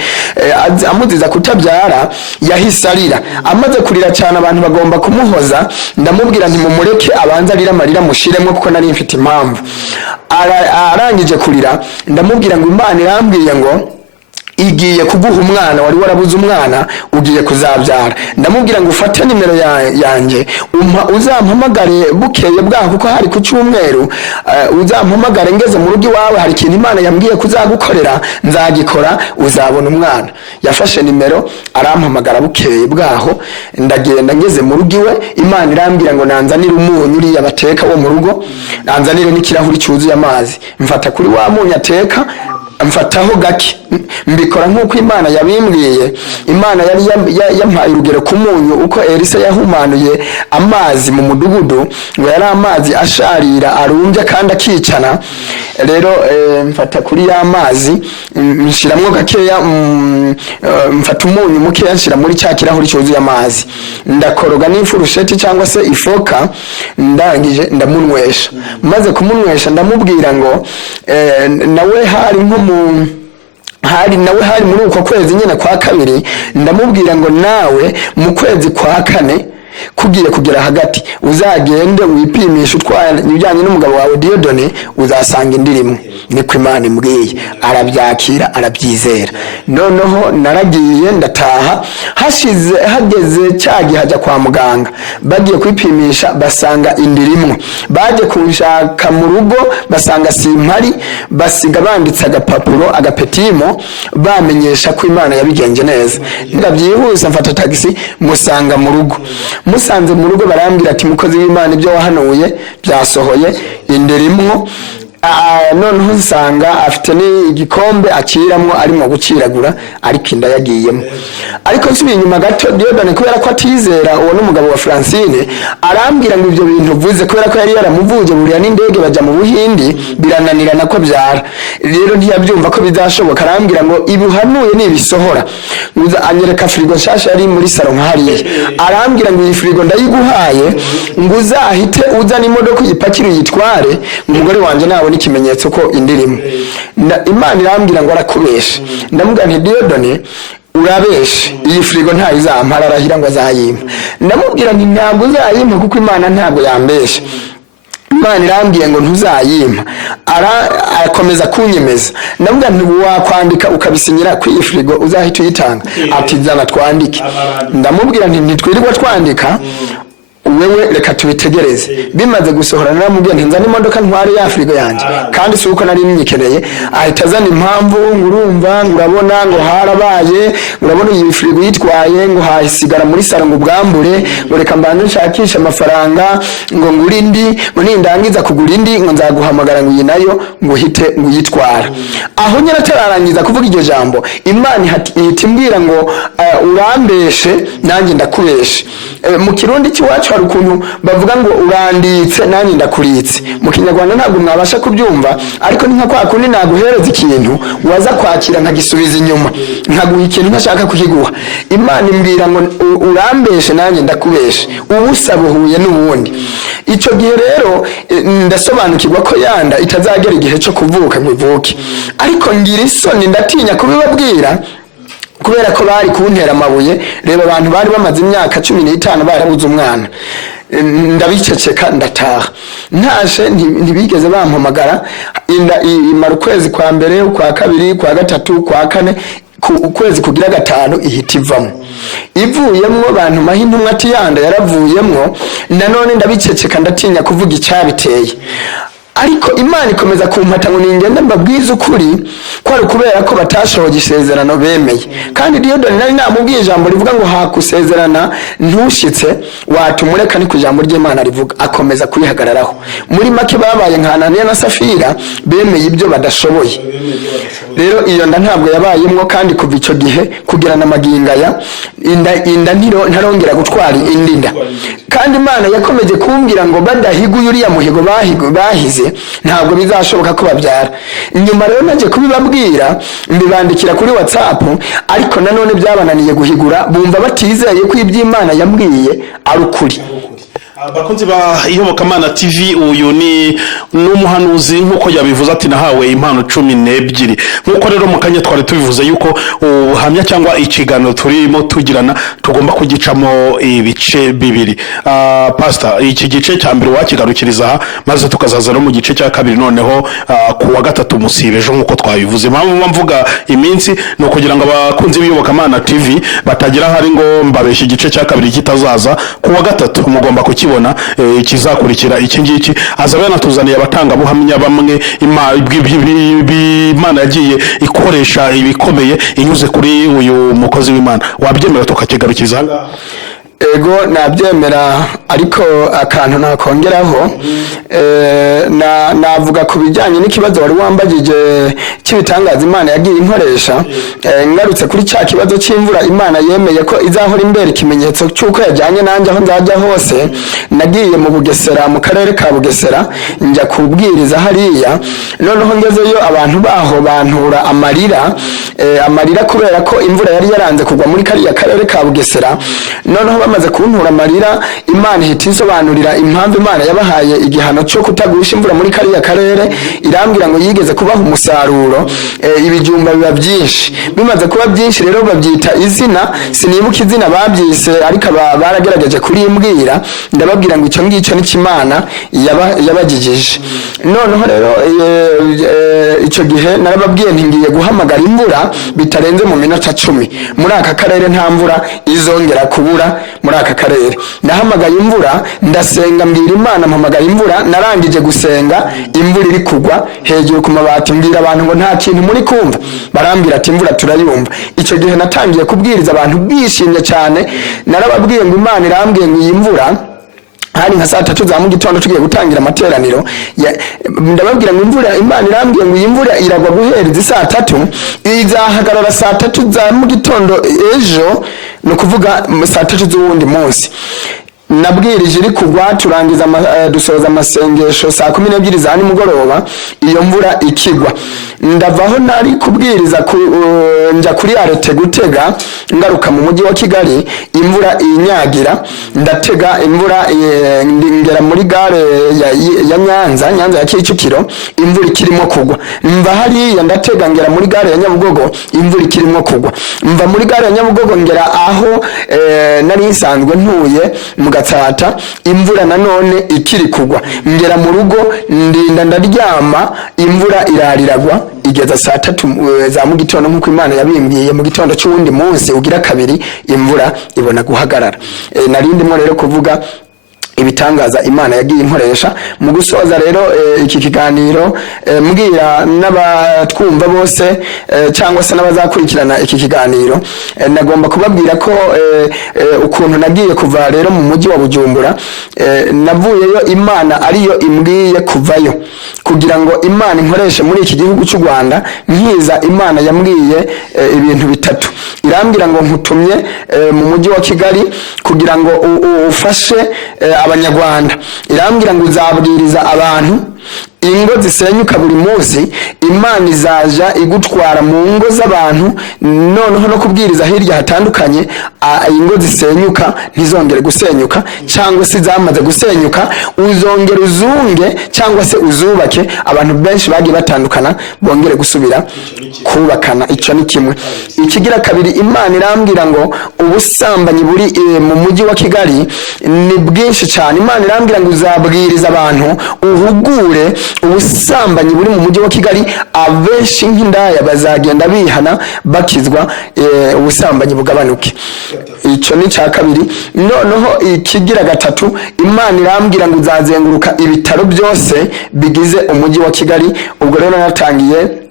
amuziza kutabyara. Yahise arira, amaze kurira cyane abantu bagomba kumuhoza. Ndamubwira nti mumureke abanza arira amarira mushiremo kuko nari mfite impamvu. Arangije kurira, ndamubwira ngo Imana irambwiye ngo igiye kuguha umwana, wari warabuze umwana, ugiye kuzabyara. Ndamubwira ngo ufate nimero yanjye uzampamagare bukeye bwaho kuko hari ku cyumweru, uzampamagare ngeze mu rugo iwawe, hari ikintu Imana yambwiye kuzagukorera, nzagikora, uzabona umwana. Yafashe nimero arampamagara bukeye bwaho, ndagenda ngeze mu rugo iwe. Imana irambwira ngo nanzanire umunyu uriya bateka wo mu rugo, nanzanire n'ikirahuri cyuzuye amazi. Mfata kuri wa munyu ateka, mfataho gake mbikora nk'uko Imana yabimbwiye. Imana yari yampaye urugero ku munyu, uko Elisa yahumanuye amazi mu mudugudu ngo yari amazi asharira arumbye kandi akicana. Rero mfata kuri ya mazi nshiramwo gakeya, mfata umunyu mukeya nshira muri cya kirahuri cyuzuye amazi, ndakoroga n'ifurusheti cyangwa se ifoka, ndangije ndamunywesha. Maze kumunywesha ndamubwira ngo nawe hari nko hari muri uko kwezi nyine kwa kabiri, ndamubwira ngo nawe mu kwezi kwa kane kugiye kugera hagati uzagende wipimisha utwara ibijyanye n'umugabo wawe Dieudonné, uzasanga indirimwe. Niko Imana imbwiye. Arabyakira, arabyizera. Noneho naragiye ndataha, hageze cyagihe hajya kwa muganga, bagiye kwipimisha basanga indirimwe. Baje kunshaka mu rugo basanga simpari, basiga banditse agapapuro agapetimo bamenyesha ko Imana yabigenje neza. Ndabyihuse mfata taxi musanga mu rugo. Musanze mu rugo barambwira ati mukozi w'Imana ibyo wahanuye byasohoye, indirimwo. Noneho nsanga afite n'igikombe akiramwo arimo guciragura, ariko inda yagiyemo. Ariko nsubiye inyuma gato, Dieudonné kubera ko atizera uwo n'umugabo wa Francine, arambwira ngo ibyo bintu vuze kubera ko yari yaramuvuje buriya n'indege bajya mu Buhindi birananirana ko byara. Rero ntiyabyumva ko bizashoboka, arambwira ngo ibuhanuye nibisohora anyereka frigo nshasha yari muri salon nkahariye. Arambwira ngo iyi frigo ndayiguhaye ngo uzahite uzana imodoka uyipakire uyitware, umugore wanje nawe n'ikimenyetso ko indirimwe. Imana irambwira ngo arakubesha. Ndamubwira nti Dieudonné urabeshe, iyi frigo ntayo izampara, arahira ngo azayimpa. Ndamubwira nti ntabwo uzayimpa kuko Imana ntabwo yambesha. Imana irambwiye ngo ntuzayimpa. Arakomeza kunyemeza. Ndamubwira nti wakwandika ukabisinyira ku iyi frigo uzahita uyitanga. Ati zana twandike. Ndamubwira nti ntitwirirwa twandika, wewe reka tubitegereze. Bimaze gusohora naramubwiye nti nzana imodoka ntware ya frigo yanjye, kandi si uko nari myikeneye. Ahita azana impamvu, ngurumva ngurabona ngo harabaye, ngurabona iyi frigo yitwaye ngo hasigara muri salo ngo ubwambure, ngo reka mbanze nshakisha amafaranga ngo ngure indi, ngo nindangiza kugura indi ngo nzaguhamagara ngo iyi nayo ngo uhite ngo uyitwara. Aho nyine atararangiza kuvuga iryo jambo, Imana ihita imbwira ngo urambeshe nanjye ndakubeshe. Mu Kirundi cy'iwacu hari ukuntu bavuga ngo uranditse nanjye ndakuritse. Mu Kinyarwanda ntabwo mwabasha kubyumva, ariko ni nka kwa kundi naguhereza ikintu waza kwakira nkagisubiza inyuma, nkaguha ikintu ntashaka kukiguha. Imana imbwira ngo urambeshe nanjye ndakubeshe, ubusa buhuye n'ubundi. Icyo gihe rero ndasobanukirwa ko yanda itazagera igihe cyo kuvuka ngo ivuke, ariko ngira isoni ndatinya kubibabwira kubera ko bari kuntera amabuye. Reba abantu bari bamaze imyaka 15 barabuze umwana. Ndabiceceka ndataha. Ntashe ntibigeze bampamagara. Inda imara ukwezi kwa mbere, kwa kabiri, kwa gatatu, kwa kane, ukwezi kugira gatanu ihita ivamo. Ivuyemwo abantu mahintumwe ati yanda yaravuyemwo. Nanone ndabiceceka ndatinya kuvuga icyabiteye. Ariko Imana ikomeza kumpata ngo ningende mbabwize ukuri ko ari kubera ko batashoje isezerano bemeye. Kandi Dieudonné nari namubwiye ijambo rivuga ngo hakusezerana ntushitse watumureka ni ku ijambo ry'Imana rivuga. Akomeza kuyihagararaho. Muri make babaye nka Ananiya na Safira, bemeye ibyo badashoboye. Rero iyo nda ntabwo yabayemwo, kandi kuva icyo gihe kugera na magingaya inda ntarongera gutwara indinda. Kandi Imana yakomeje kumbwira ngo badahiguye uriya muhigo bahize ntabwo bizashoboka ko babyara. Nyuma rero naje kubibabwira, mbibandikira kuri WhatsApp, ariko nanone byabananiye guhigura, bumva batizeye ko iby'Imana yambwiye ari ukuri. Abakunzi ba Iyobokamana TV, uyu ni n'umuhanuzi nkuko yabivuze ati nahawe impano 12. Nkuko rero mu kanya twari tubivuze yuko ubuhamya cyangwa ikiganiro turimo tugirana tugomba kugicamo ibice bibiri. Pastor, iki gice cya mbere wakigarukiriza maze tukazaza no mu gice cya kabiri noneho ku wa gatatu musibejo nkuko twabivuze. Mpamvu mvuga iminsi no kugira ngo abakunzi b'Iyobokamana TV batagira hari ngo mbabeshe igice cya kabiri kitazaza ku wa gatatu. Mugomba kukibona kizakurikira iki ngiki. Azabe yanatuzaniye abatanga buhamya bamwe Imana yagiye ikoresha ibikomeye inyuze kuri uyu mukozi w'Imana. Wabyemera tukakigarukiriza? ego nabyemera, ariko akantu nakongeraho navuga ku bijyanye n'ikibazo wari wambagije cy'ibitangaza Imana yagiye inkoresha. Ngarutse kuri cya kibazo cy'imvura Imana yemeye ko izahora imbere ikimenyetso cy'uko yajyanye nanjye aho nzajya hose. Nagiye mu Bugesera, mu karere ka Bugesera, njya kubwiriza hariya. Noneho ngezeyo abantu baho bantura amarira kubera ko imvura yari yaranze kugwa muri kariya karere ka Bugesera. Noneho bamaze kuntura amarira, Imana ihita isobanurira impamvu Imana yabahaye igihano cyo kutagusha imvura muri kariya karere. Irambwira ngo yigeze kubaha umusaruro, ibijumba biba byinshi. Bimaze kuba byinshi rero babyita izina, sinibuka izina babyise, ariko baragerageje kurimbwira. Ndababwira ngo icyo ngicyo ni Imana yabagigije. Noneho rero icyo gihe narababwiye ntingiye guhamagara imvura bitarenze mu minota 10 muri aka karere nta mvura izongera kubura muri aka karere. Nahamagaye imvura, ndasenga mbwira Imana mpamagara imvura. Narangije gusenga imvura iri kugwa hejuru ku mabati, mbwira abantu ngo nta kintu muri kumva. Barambwira ati imvura turayumva. Icyo gihe natangiye kubwiriza abantu bishimye cyane. Narababwiye ngo Imana irambwiye ngo iyi mvura, hari nka 3 za mu gitondo tugiye gutangira amateraniro, ndababwira ngo Imana irambwiye ngo iyi mvura iragwa guhereza 3, izahagarara 3 za mu gitondo ejo, no kuvuga 3 z'uwundi munsi. Nabwirije iri kugwa, turangiza dusoza amasengesho 12 za nimugoroba, iyo mvura ikigwa. Ndavaho nari kubwiriza njya kuri arete gutega, ngaruka mu mujyi wa Kigali, imvura inyagira. Ndatega imvura, ngera muri gare ya Nyanza ya Kicukiro, imvura ikirimo kugwa. Mva hariya ndatega ngera muri gare ya Nyabugogo, imvura ikirimo kugwa. Mva muri gare ya Nyabugogo ngera aho nari nsanzwe ntuye mu Gatsata, imvura nanone ikiri kugwa. Ngera mu rugo ndinda ndaryama, imvura irariragwa igeza 3 za mu gitondo nk'uko Imana yabimbwiye. Mu gitondo cy'uwundi munsi ugira kabiri imvura ibona guhagarara. Narindimo rero kuvuga ibitangaza Imana yagiye inkoresha. Mu gusoza rero iki kiganiro, mbwira n'abatwumva bose cyangwa se n'abazakurikirana iki kiganiro, nagomba kubabwira ko ukuntu nagiye kuva rero mu mujyi wa Bujumbura, navuyeyo Imana ariyo imbwiye kuvayo kugira ngo Imana inkoreshe muri iki gihugu cy'u Rwanda. Nkiza Imana yambwiye ibintu bitatu. Irambwira ngo nkutumye mu mujyi wa Kigali kugira ngo ufashe Abanyarwanda. Irambwira ngo uzabwiriza abantu ingo zisenyuka buri munsi. Imana izaja igutwara mu ngo z'abantu, noneho no kubwiriza hirya hatandukanye, ingo zisenyuka ntizongere gusenyuka, cyangwa se zamaze gusenyuka uzongera uzunge cyangwa se uzubake. Abantu benshi bagiye batandukana bongere gusubira kubakana. Icyo ni kimwe. Ikigira kabiri, Imana irambwira ngo ubusambanyi buri mu mujyi wa Kigali ni bwinshi cyane. Imana irambwira ngo uzabwiriza abantu uhugure ubusambanyi buri mu mujyi wa Kigali. Abenshi nk'indaya bazagenda bihana bakizwa, ubusambanyi bugabanuke. Icyo ni cya kabiri. Noneho ikigira gatatu, Imana irambwira ngo uzazenguruka ibitaro byose bigize umujyi wa Kigali. Ubwo rero natangiye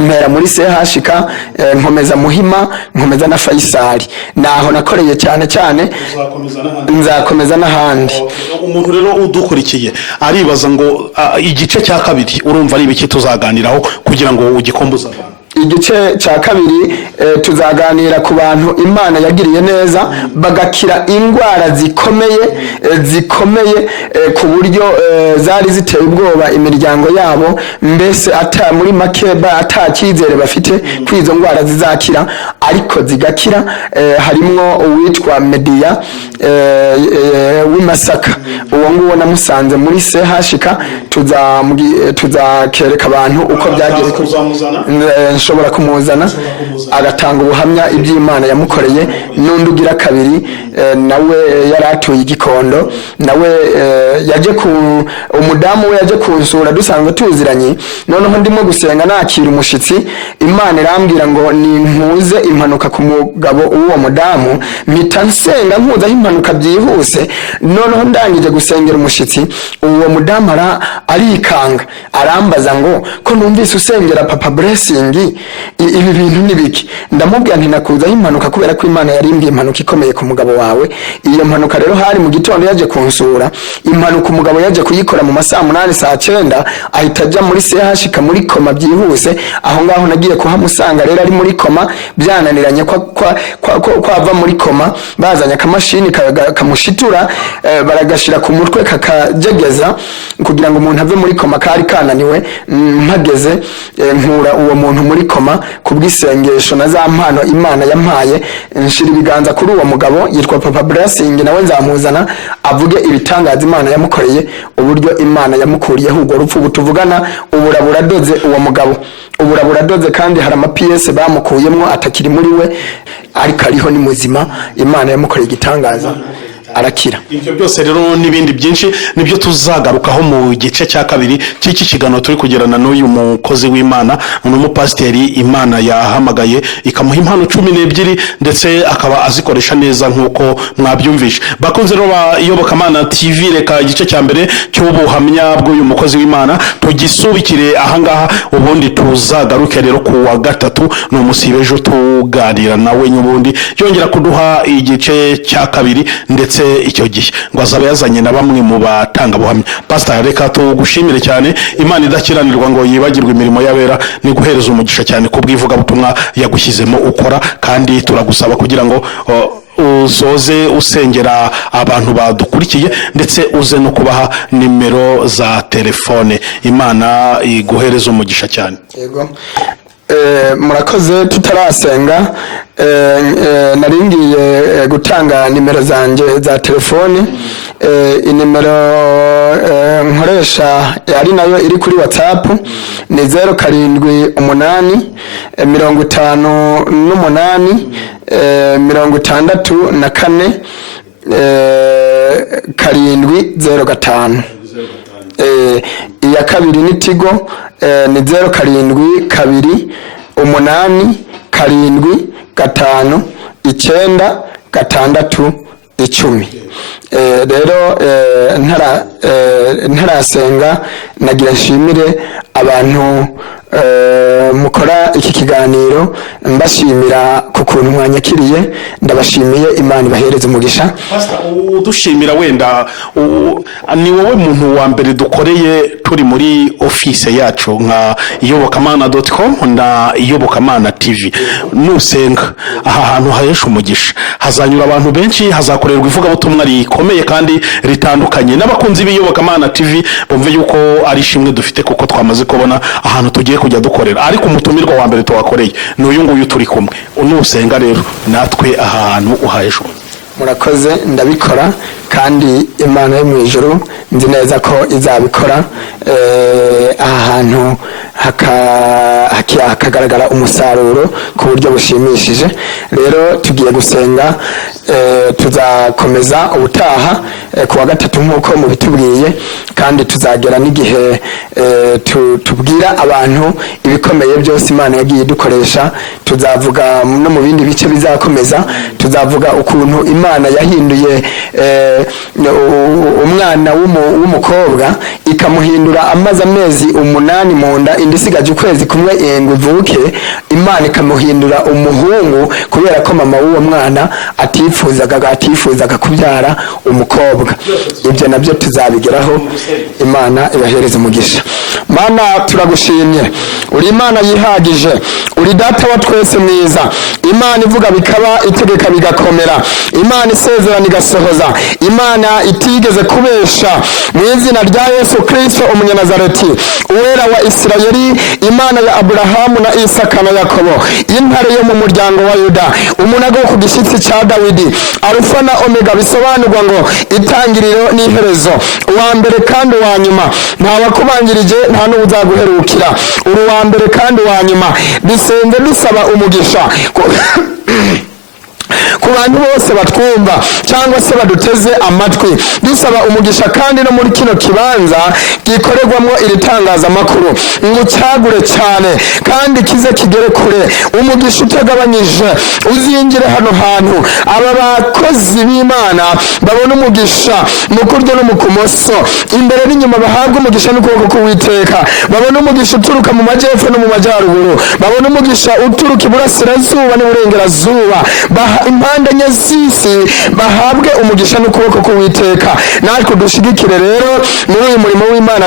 mpera muri CHK, nkomeza Muhima, nkomeza na Faisal. Naho nakoreye cyane nzakomeza n'ahandi. Umuntu rero udukurikiye aribaza ngo igice cya kabiri urumva ari ibiki tuzaganiraho kugira ngo ugikombuza abantu? Igice cya kabiri tuzaganira ku bantu Imana yagiriye neza bagakira indwara zikomeye ku buryo zari ziteye ubwoba imiryango yabo. Mbese muri makeba atacyizere bafite ko izo ndwara zizakira, ariko zigakira. Harimo uwitwa Media w'Imasaka. Uwo nguwo namusanze muri CHK. tuzakereka abantu uko byagiye. Nshobora kumuzana agatanga ubuhamya iby'Imana yamukoreye. N'undi ugira kabiri nawe yaratuye Gikondo, nawe yaje umudamu we yaje kunsura dusanzwe tuziranye. Noneho ndimo gusenga nakira umushitsi, Imana irambwira ngo nimpuze impanuka ku mugabo uwo mudamu. Mpita nsenga nkuzaho impanuka byihuse. Noneho ndangije gusengera umushitsi, uwo mudamu arikanga arambaza ngo ko numvise usengera Papa Blessing ibi bintu nibiki. Ndamubwira nti nakuzaho impanuka kubera ko Imana yarimbwiye impanuka ikomeye ku mugabo wawe. Iyo mpanuka rero hari mu gitondo yaje kunsura, impanuka umugabo yaje kuyikora mu masaha 8 saa 9 ahita ajya muri CHK muri koma byihuse. Aho ngaho nagiye kuhamusanga rero ari muri koma, byananiranye kwa ava muri koma, bazanya akamashini kamushitura, baragashira ku mutwe kakajegeza kugira ngo umuntu ave muri koma. Kari kananiwe, mpageze nkura uwo muntu muri koma kubwisengesho na za mpano Imana yampaye, nshira ibiganza kuri uwo mugabo yitwa Papa Blessing, nawe nzamuzana avuge ibitangaza Imana yamukoreye, uburyo Imana yamukuriyeho urwo rupfu butuvugana. Uburadoze uwo mugabo, uburadoze kandi hari PS bamukuyemwo atakiri muri we, ariko ariho ni muzima. Imana yamukoreye igitangaza arakira. Ibyo byose rero n'ibindi byinshi nibyo tuzagarukaho mu gice cya kabiri cy'iki kiganiro turi kugerana n'uyu mukozi w'Imana, n'umupasiteri Imana yahamagaye ikamuha impano 12 ndetse akaba azikoresha neza nk'uko mwabyumvishe. Bakunze rero Iyobokamana TV, reka igice cya mbere cy'ubuhamya bw'uyu mukozi w'Imana tugisubikire ahangaha, ubundi tuzagaruke rero ku wa gatatu n'umusibejo tuganira nawe n'ubundi yongera kuduha igice cya kabiri, ndetse icyo gihe ngo azabe yazanye na bamwe mu batanga buhamya. Pastor, reka tugushimire cyane. Imana idakiranirwa ngo yibagirwe imirimo y'abera, ni guhereza umugisha cyane kubwivuga butumwa yagushyizemo ukora, kandi turagusaba kugira ngo uzoze usengera abantu badukurikiye, ndetse uze no kubaha nimero za telefone. Imana iguhereza umugisha cyane. Yego. Murakoze. Tutarasenga naringiye gutanga nimero zanje za telefone. Inimero nkoresha ari nayo iri kuri WhatsApp ni 078 58 64 705. Iya kabiri ni Tigo, ni 07 2 8 7 5 9 6 10. Rero ntarasenga nagira nshimire abantu mukora iki kiganiro, mbashimira ku kuntu mwanyakiriye. Ndabashimiye, Imana ibahereze umugisha. Pastor, udushimira wenda ni wowe muntu wa mbere dukoreye turi muri office yacu nka iyobokamana.com na Iyobokamana TV. Nusenga aha hantu hayesha umugisha, hazanyura abantu benshi, hazakorerwa ivugabutumwa rikomeye kandi ritandukanye. N'abakunzi b'Iyobokamana TV bumve yuko ari ishimwe dufite, kuko twamaze kubona ahantu tugiye kujya dukorera, ariko umutumirwa wa mbere twakoreye n'uyu nguyu turi kumwe. Nusenga rero natwe ahantu uhayesha. Murakoze, ndabikora kandi Imana yo mu ijuru nzi neza ko izabikora. Aha hantu hakagaragara umusaruro ku buryo bushimishije. Rero tugiye gusenga, tuzakomeza ubutaha ku wa gatatu nk'uko mubitubwiye, kandi tuzagera n'igihe tubwira abantu ibikomeye byose Imana yagiye dukoresha. Tuzavuga no mu bindi bice bizakomeza, tuzavuga ukuntu Imana yahinduye umwana w'umukobwa ikamuhindura amaze amezi 8 mu nda, indi sigaje ukwezi kumwe ngo ivuke. Imana ikamuhindura umuhungu kubera ko mama w'uwo mwana atifuzaga kubyara umukobwa. Ibyo nabyo tuzabigeraho. Imana ibahereze umugisha. Mana, turagushimye, uri Imana yihagije, uri data wa twese mwiza, Imana ivuga bikaba, itegeka bigakomera, Imana isezerana igasohoza, Imana itigeze kubesha. Mu izina rya Yesu Kristo umunyanazareti, uwera wa Isirayeli, Imana ya Abrahamu na Isaka na Yakobo, intare yo mu muryango wa Yuda, umunago ku gishyitsi cya Dawidi, Alfa na Omega, bisobanurwa ngo itangiriro n'iherezo, uwa mbere kandi uwa nyuma, nta wakubanjirije nta n'uzaguherukira, uri uwa mbere kandi uwa nyuma. Bisenze dusaba umugisha ku bantu bose batwumva cyangwa se baduteze amatwi, dusaba umugisha kandi no muri kino kibanza gikorerwamo iri tangazamakuru ngo cyagure cyane kandi kize kigere kure, umugisha utagabanyije uzinjire hano hantu, aba bakozi b'Imana babona umugisha mu kuryo no mu kumoso, imbere n'inyuma bahabwa umugisha n'ukuboko k'Uwiteka, babona umugisha uturuka mu majyepfo no mu majyaruguru, babona umugisha uturuka iburasirazuba n'iburengerazuba, impande enye z'isi bahabwe umugisha n'ukuboko k'Uwiteka. Natwe dushigikire rero muri uyu murimo w'Imana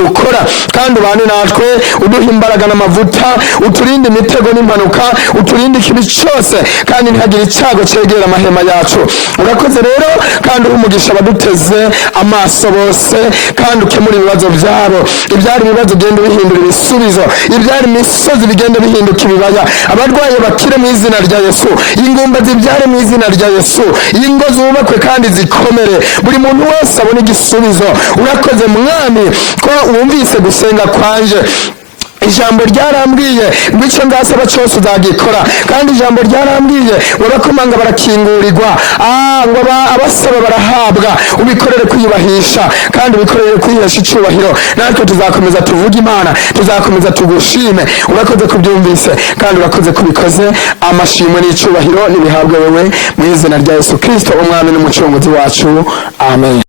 dukora kandi ubane natwe, uduha imbaraga n'amavuta, uturinde imitego n'impanuka, uturinde ikibi cyose kandi ntihagire icyago cyegera amahema yacu. Urakoze rero kandi uha umugisha abaduteze amaso bose kandi ukemura ibibazo byabo, ibyari ibibazo ugenda bihindura ibisubizo, ibyari imisozi bigenda bihinduka ibibaya, abarwaye bakire mu izina rya Yesu, ingumba zibyare mu izina rya Yesu, ingo zubakwe kandi zikomere, buri muntu wese abone igisubizo. Urakoze Mwami ko wumvise gusenga kwanje, ijambo ryarambwiye ngo icyo ngasaba cyose uzagikora, kandi ijambo ryarambwiye barakomanga barakingurirwa, ngo abasaba barahabwa, ubikorere kwiyubahisha kandi ubikorere kwihesha icyubahiro. Natwe tuzakomeza tuvuge Imana, tuzakomeza tugushime. Urakoze kubyumvise kandi urakoze kubikoze, amashimwe n'icyubahiro nibihabwe wewe mu izina rya Yesu Kristo umwami n'umucunguzi wacu, amen.